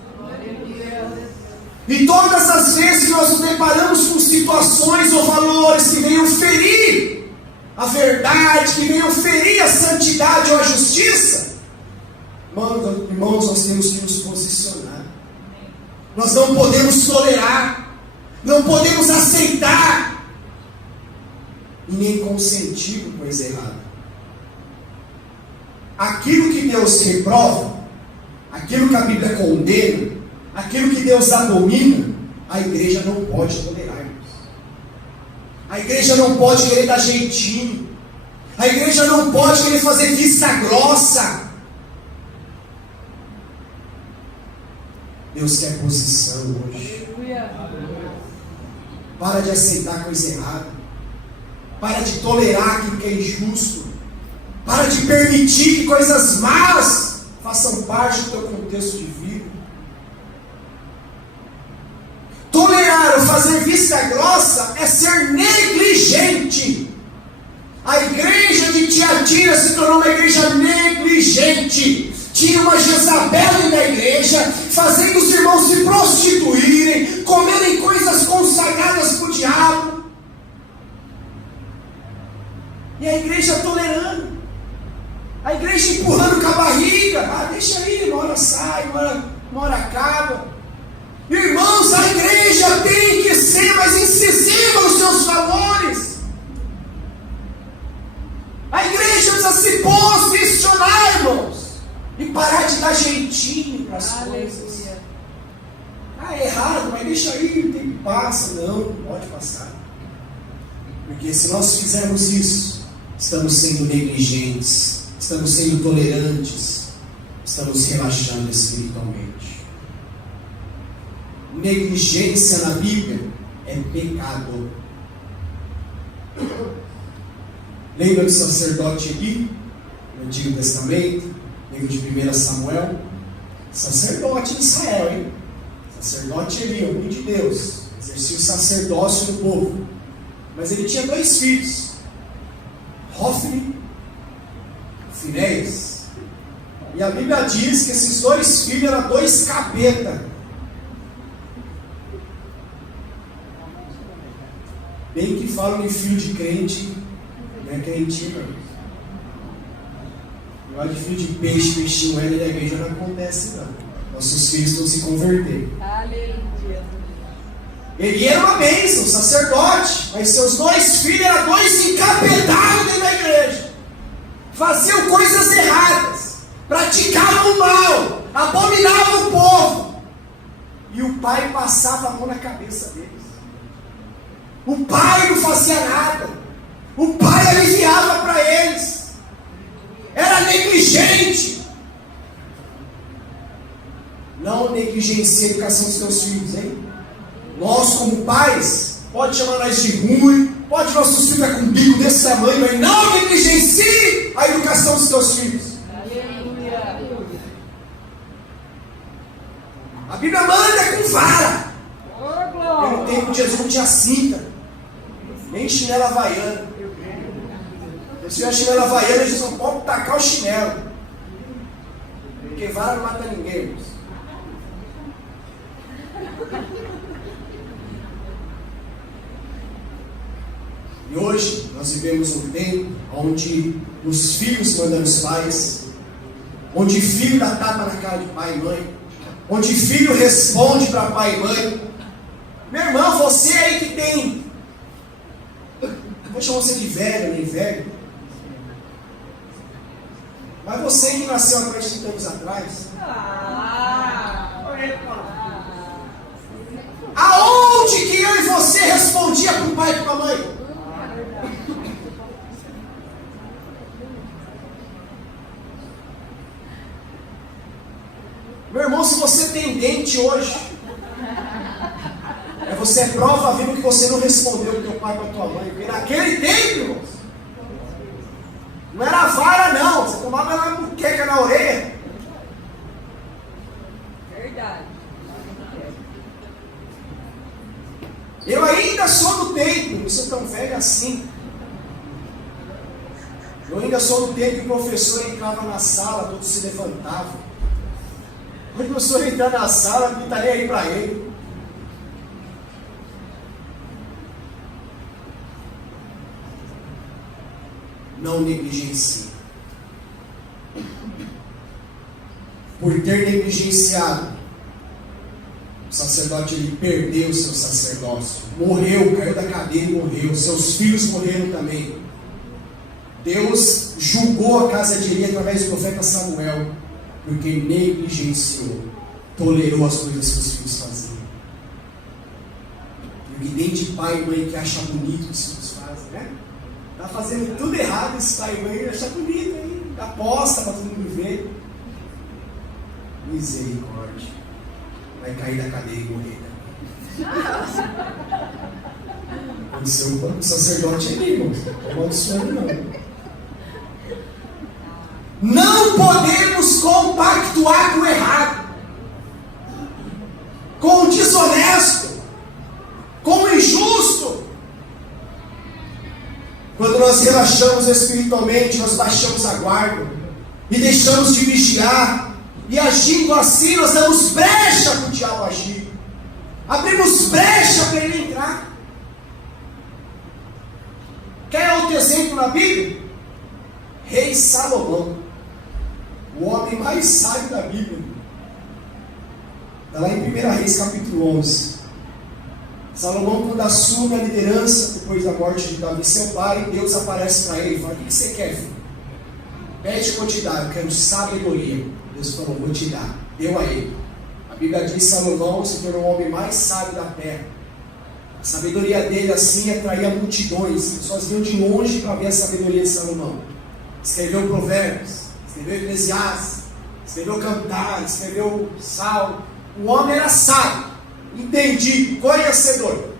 E todas as vezes que nós nos deparamos com situações ou valores que venham ferir a verdade, que venham ferir a santidade ou a justiça, irmãos, nós temos que nos posicionar. Nós não podemos tolerar, não podemos aceitar e nem consentir com coisa errada. Aquilo que Deus reprova, aquilo que a Bíblia condena, aquilo que Deus abomina, a igreja não pode tolerar. A igreja não pode querer dar jeitinho. A igreja não pode querer fazer vista grossa. Deus quer posição hoje. Para de aceitar coisa errada. Para de tolerar aquilo que é injusto. Para de permitir que coisas más façam parte do teu contexto de vida. Tolerar ou fazer vista grossa é ser negligente. A igreja de Tiatira se tornou uma igreja negligente. Tinha uma Jezabel dentro da igreja, fazendo os irmãos se prostituírem, comerem coisas consagradas para o diabo. E a igreja tolerando. A igreja empurrando com a barriga. Ah, deixa aí, uma hora sai, uma hora acaba. Irmãos, a igreja tem que ser mais incisiva nos seus valores. A igreja precisa se posicionar, irmãos, e parar de dar jeitinho para as coisas. Ah, é errado, mas deixa aí, o tempo passa. Não pode passar. Porque se nós fizermos isso, estamos sendo negligentes, estamos sendo tolerantes, estamos relaxando espiritualmente. Negligência na Bíblia é pecado. Lembra do sacerdote Eli, no Antigo Testamento, livro de 1 Samuel? Sacerdote de Israel, hein? Sacerdote Eli, homem de Deus, exercia o sacerdócio do povo. Mas ele tinha 2 filhos, Hofni e Finéias. E a Bíblia diz que esses 2 filhos eram 2 capetas. Bem que falam de filho de crente, não é crentinho, não. Agora de filho de peixe, peixinho L da igreja não acontece, não. Nossos filhos estão se convertendo. Aleluia. Ele era uma bênção, sacerdote, mas seus 2 filhos eram 2 encapetados dentro da igreja. Faziam coisas erradas, praticavam o mal, abominavam o povo. E o pai passava a mão na cabeça deles. O pai não fazia nada. O pai aliviava para eles. Era negligente. Não negligencie a educação dos seus filhos, hein? Nós, como pais, pode chamar nós de ruim, pode nossos filhos estar com um bico desse tamanho, mas não negligencie a educação dos seus filhos. Aleluia. A Bíblia manda com vara. Ô, glória. No tempo de Jesus não tinha cinta, nem chinela havaiana. Se tiver chinela havaiana, eles não podem tacar o chinelo, porque vara não mata ninguém, irmãos. E hoje nós vivemos um tempo onde os filhos mandam os pais, onde filho dá tapa na cara de pai e mãe, onde filho responde para pai e mãe. Meu irmão, você aí que tem, não vou chamar você de velho nem velho, mas você que nasceu há 30 anos atrás, aonde que eu e você respondia para o pai e para a mãe? Meu irmão, se você tem dente hoje, você é prova viva que você não respondeu para o teu pai e para a tua mãe. Porque naquele tempo, irmãos, não era vara não, você tomava uma muqueca na orelha. Verdade. Eu ainda sou do tempo, não sou tão velho assim. Eu ainda sou do tempo que o professor entrava na sala, todos se levantavam. Quando o professor entrar na sala, não está nem aí para ele. Não negligencie. Por ter negligenciado, o sacerdote ele perdeu o seu sacerdócio. Morreu, caiu da cadeira e morreu. Seus filhos morreram também. Deus julgou a casa de Eli através do profeta Samuel, porque negligenciou, tolerou as coisas que os filhos faziam. Porque nem de pai e mãe que acha bonito o que os filhos fazem, né? Está fazendo tudo errado esse pai e mãe, acha bonito, hein? Aposta para todo mundo ver. Misericórdia. Vai cair da cadeia e morrer. Aconteceu com o sacerdote ali, irmão. Não amaldiçoando não. Não podemos compactuar com o errado, com o desonesto, com o injusto. Quando nós relaxamos espiritualmente, nós baixamos a guarda e deixamos de vigiar, e agindo assim nós damos brecha para o diabo agir, abrimos brecha para ele entrar. Quer outro exemplo na Bíblia? Rei Salomão, o homem mais sábio da Bíblia. Está lá em 1 Reis capítulo 11. Salomão, quando assume a liderança depois da morte de Davi, seu pai, Deus aparece para ele e fala: o que você quer, filho? Pede, eu vou te dar, eu quero sabedoria. Deus falou: vou te dar. Deu a ele. A Bíblia diz que Salomão se tornou o homem mais sábio da terra. A sabedoria dele assim atraía multidões. As pessoas vinham de longe para ver a sabedoria de Salomão. Escreveu Provérbios, escreveu Eclesiastes, escreveu Cantares, escreveu Salmo. O homem era sábio, entendido, conhecedor.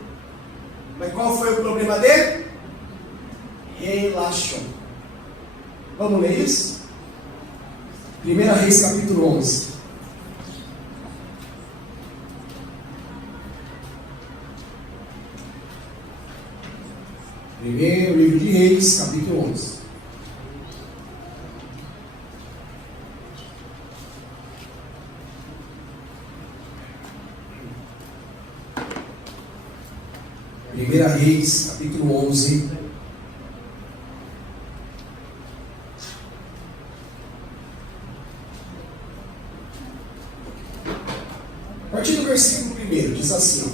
Mas qual foi o problema dele? Relaxou. Vamos ler isso? 1 Reis capítulo 11. Primeiro livro de Reis, capítulo 11. Primeira Reis, capítulo 11. A partir do versículo 1, diz assim: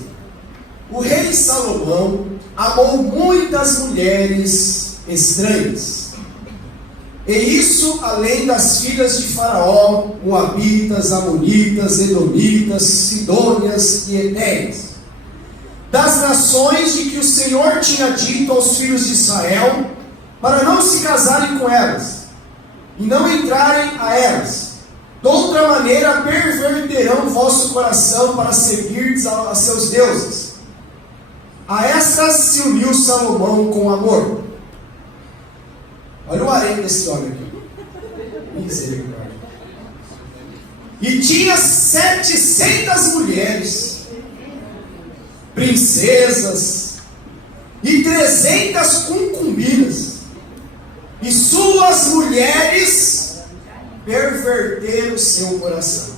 ó, o rei Salomão amou muitas mulheres estranhas, e isso além das filhas de Faraó, Moabitas, Amonitas, Edomitas, Sidônias e Etéias, das nações de que o Senhor tinha dito aos filhos de Israel, para não se casarem com elas, e não entrarem a elas. De outra maneira perverterão o vosso coração para seguir a seus deuses. A estas se uniu Salomão com amor. Olha o harém desse homem aqui. Misericórdia. E tinha 700 mulheres, princesas, e 300 concubinas. E suas mulheres perverteram seu coração.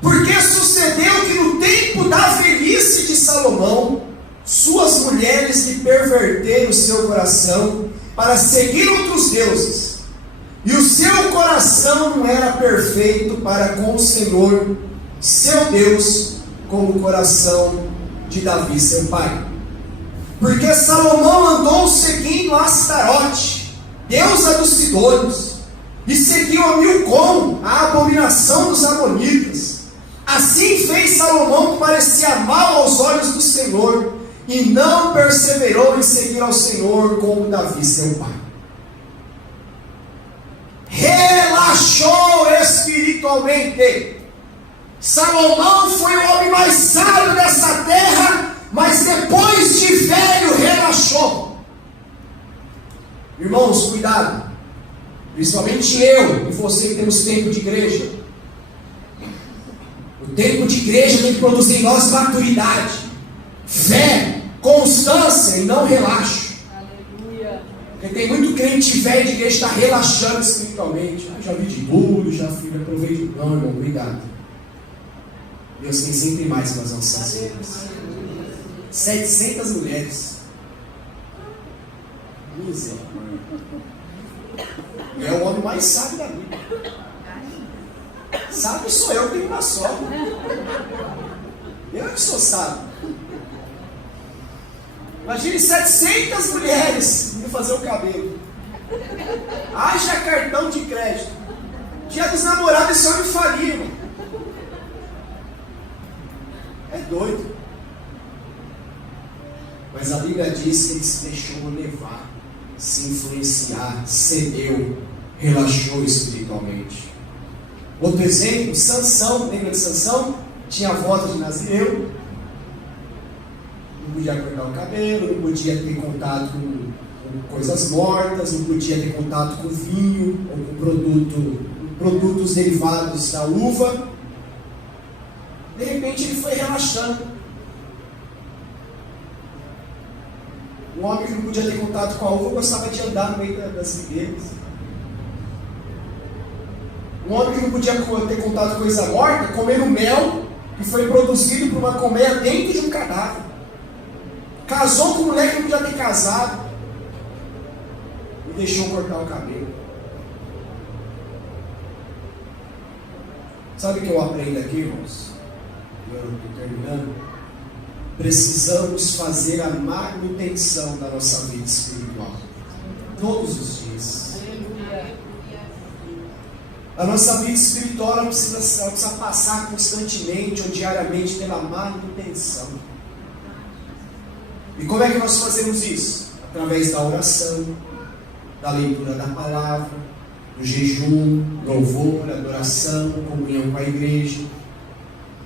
Porque sucedeu que no tempo da velhice de Salomão, suas mulheres lhe perverteram seu coração para seguir outros deuses. E o seu coração não era perfeito para com o Senhor, seu Deus, como o coração de Davi, seu pai. Porque Salomão andou seguindo Astarote, deusa dos Sidônios, e seguiu a Milcom, a abominação dos amonitas. Assim fez Salomão que parecia mal aos olhos do Senhor, e não perseverou em seguir ao Senhor como Davi, seu pai. Relaxou espiritualmente. Salomão foi o homem mais sábio dessa terra, mas depois de velho relaxou. Irmãos, cuidado. Principalmente eu e você que temos tempo de igreja. O tempo de igreja tem que produzir em nós maturidade, fé, constância e não relaxo. Porque tem muito crente velho de igreja que está relaxando espiritualmente. Já vi de burro, já fui, aproveito. Não, irmão, obrigado. Deus tem sempre mais para as nossas vidas. 700 mulheres. Misericórdia. E é o homem mais sábio da Bíblia. Sábio sou eu que tenho uma só. Eu que sou sábio. Imagine 700 mulheres indo fazer o cabelo. Haja cartão de crédito. Dia dos namorados, esse homem faria, irmão. É doido. Mas a Bíblia diz que ele se deixou levar, se influenciar, cedeu, relaxou espiritualmente. Outro exemplo, Sansão. Lembra de Sansão? Tinha voto de nazireu. Não podia cortar o cabelo, não podia ter contato com coisas mortas, não podia ter contato com vinho ou com produtos derivados da uva. De repente ele foi relaxando. Um homem que não podia ter contato com a uva gostava de andar no meio das figueiras. Um homem que não podia ter contato com coisa morta, comendo mel que foi produzido por uma colmeia dentro de um cadáver. Casou com um moleque que não podia ter casado e deixou cortar o cabelo. Sabe o que eu aprendo aqui, irmãos? Eu estou terminando. Precisamos fazer a manutenção da nossa vida espiritual todos os dias. A nossa vida espiritual ela precisa passar constantemente ou diariamente pela manutenção. E como é que nós fazemos isso? Através da oração, da leitura da palavra, do jejum, louvor, adoração, comunhão com a igreja.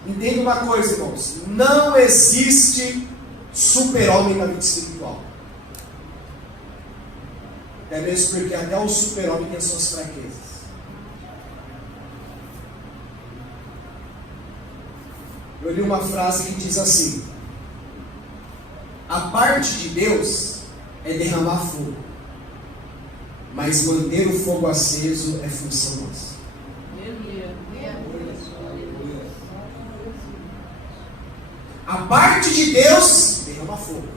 Entenda uma coisa, irmãos: não existe super-homem na vida espiritual. É mesmo porque até o super-homem tem as suas fraquezas. Eu li uma frase que diz assim: a parte de Deus é derramar fogo, mas manter o fogo aceso é função nossa. A parte de Deus derrama fogo,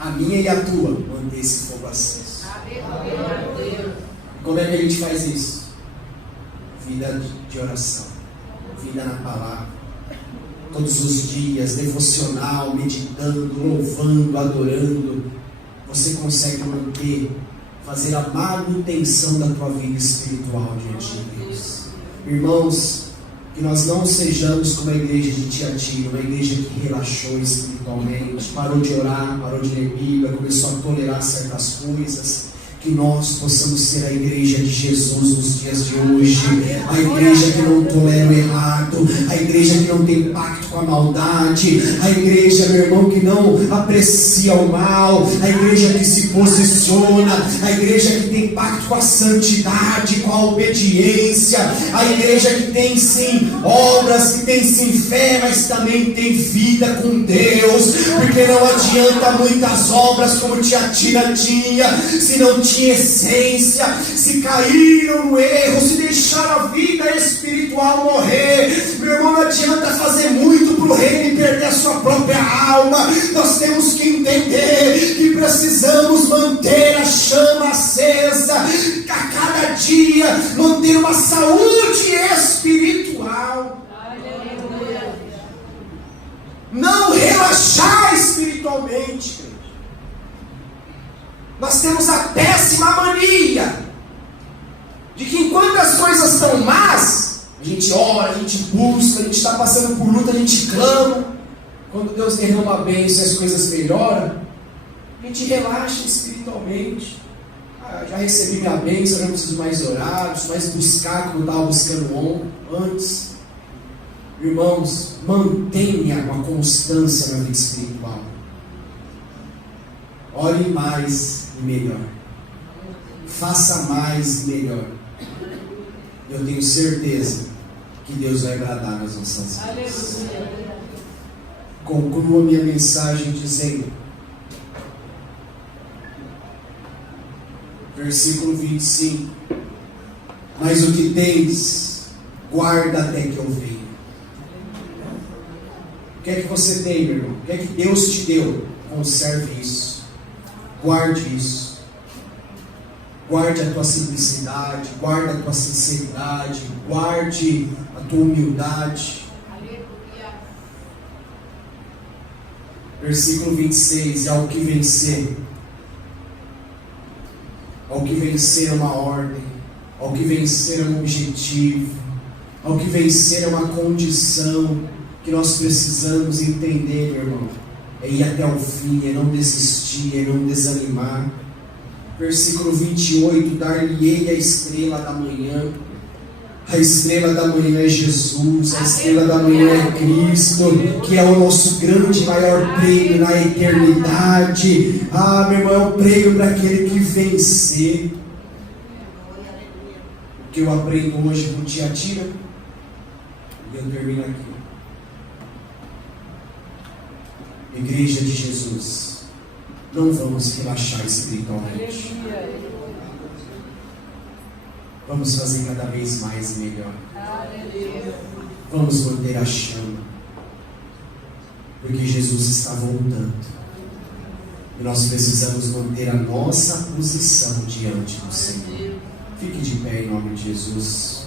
a minha e a tua manter esse fogo aceso. E como é que a gente faz isso? Vida de oração, vida na palavra, todos os dias, devocional, meditando, louvando, adorando. Você consegue manter, fazer a manutenção da tua vida espiritual diante de Deus. Irmãos, que nós não sejamos como a igreja de Tiatira, uma igreja que relaxou espiritualmente, parou de orar, parou de ler Bíblia, começou a tolerar certas coisas, Que nós possamos ser a igreja de Jesus nos dias de hoje, a igreja que não tolera o errado, a igreja que não tem pacto com a maldade, a igreja, meu irmão, que não aprecia o mal, a igreja que se posiciona, a igreja que tem pacto com a santidade, com a obediência, a igreja que tem sim obras, que tem sim fé, mas também tem vida com Deus, porque não adianta muitas obras como Tiatira tinha, se não tinha essência, se caíram no erro, se deixaram a vida espiritual morrer. Meu irmão, não adianta fazer muito para o reino e perder a sua própria alma. Nós temos que entender que precisamos manter a chama acesa a cada dia, manter uma saúde espiritual, não relaxar espiritualmente. Nós temos a péssima mania de que enquanto as coisas estão más, a gente ora, a gente busca, a gente está passando por luta, a gente clama. Quando Deus derrama a bênção e as coisas melhoram, a gente relaxa espiritualmente. Já recebi minha bênção, não preciso mais orar, não preciso mais buscar como eu estava buscando antes. Irmãos, mantenha uma constância na vida espiritual. Ore mais e melhor. Faça mais e melhor. Eu tenho certeza que Deus vai agradar nas nossas vidas. Concluo a minha mensagem dizendo, versículo 25: mas o que tens, guarda até que eu venha. O que é que você tem, meu irmão? O que é que Deus te deu? Conserve isso. Guarde isso. Guarde a tua simplicidade, guarde a tua sinceridade, guarde a tua humildade. Versículo 26: ao que vencer. Ao que vencer é uma ordem, ao que vencer é um objetivo, ao que vencer é uma condição que nós precisamos entender, meu irmão. É ir até o fim, é não desistir, é não desanimar. Versículo 28: dar-lhe-ei a estrela da manhã. A estrela da manhã é Jesus, a estrela da manhã é Cristo, que é o nosso grande maior prêmio na eternidade. Ah, meu irmão, é o prêmio para aquele que vencer. O que eu aprendo hoje com Tiatira, e eu termino aqui. Igreja de Jesus, não vamos relaxar espiritualmente. Vamos fazer cada vez mais e melhor. Vamos manter a chama, porque Jesus está voltando. E nós precisamos manter a nossa posição diante do Senhor. Fique de pé em nome de Jesus.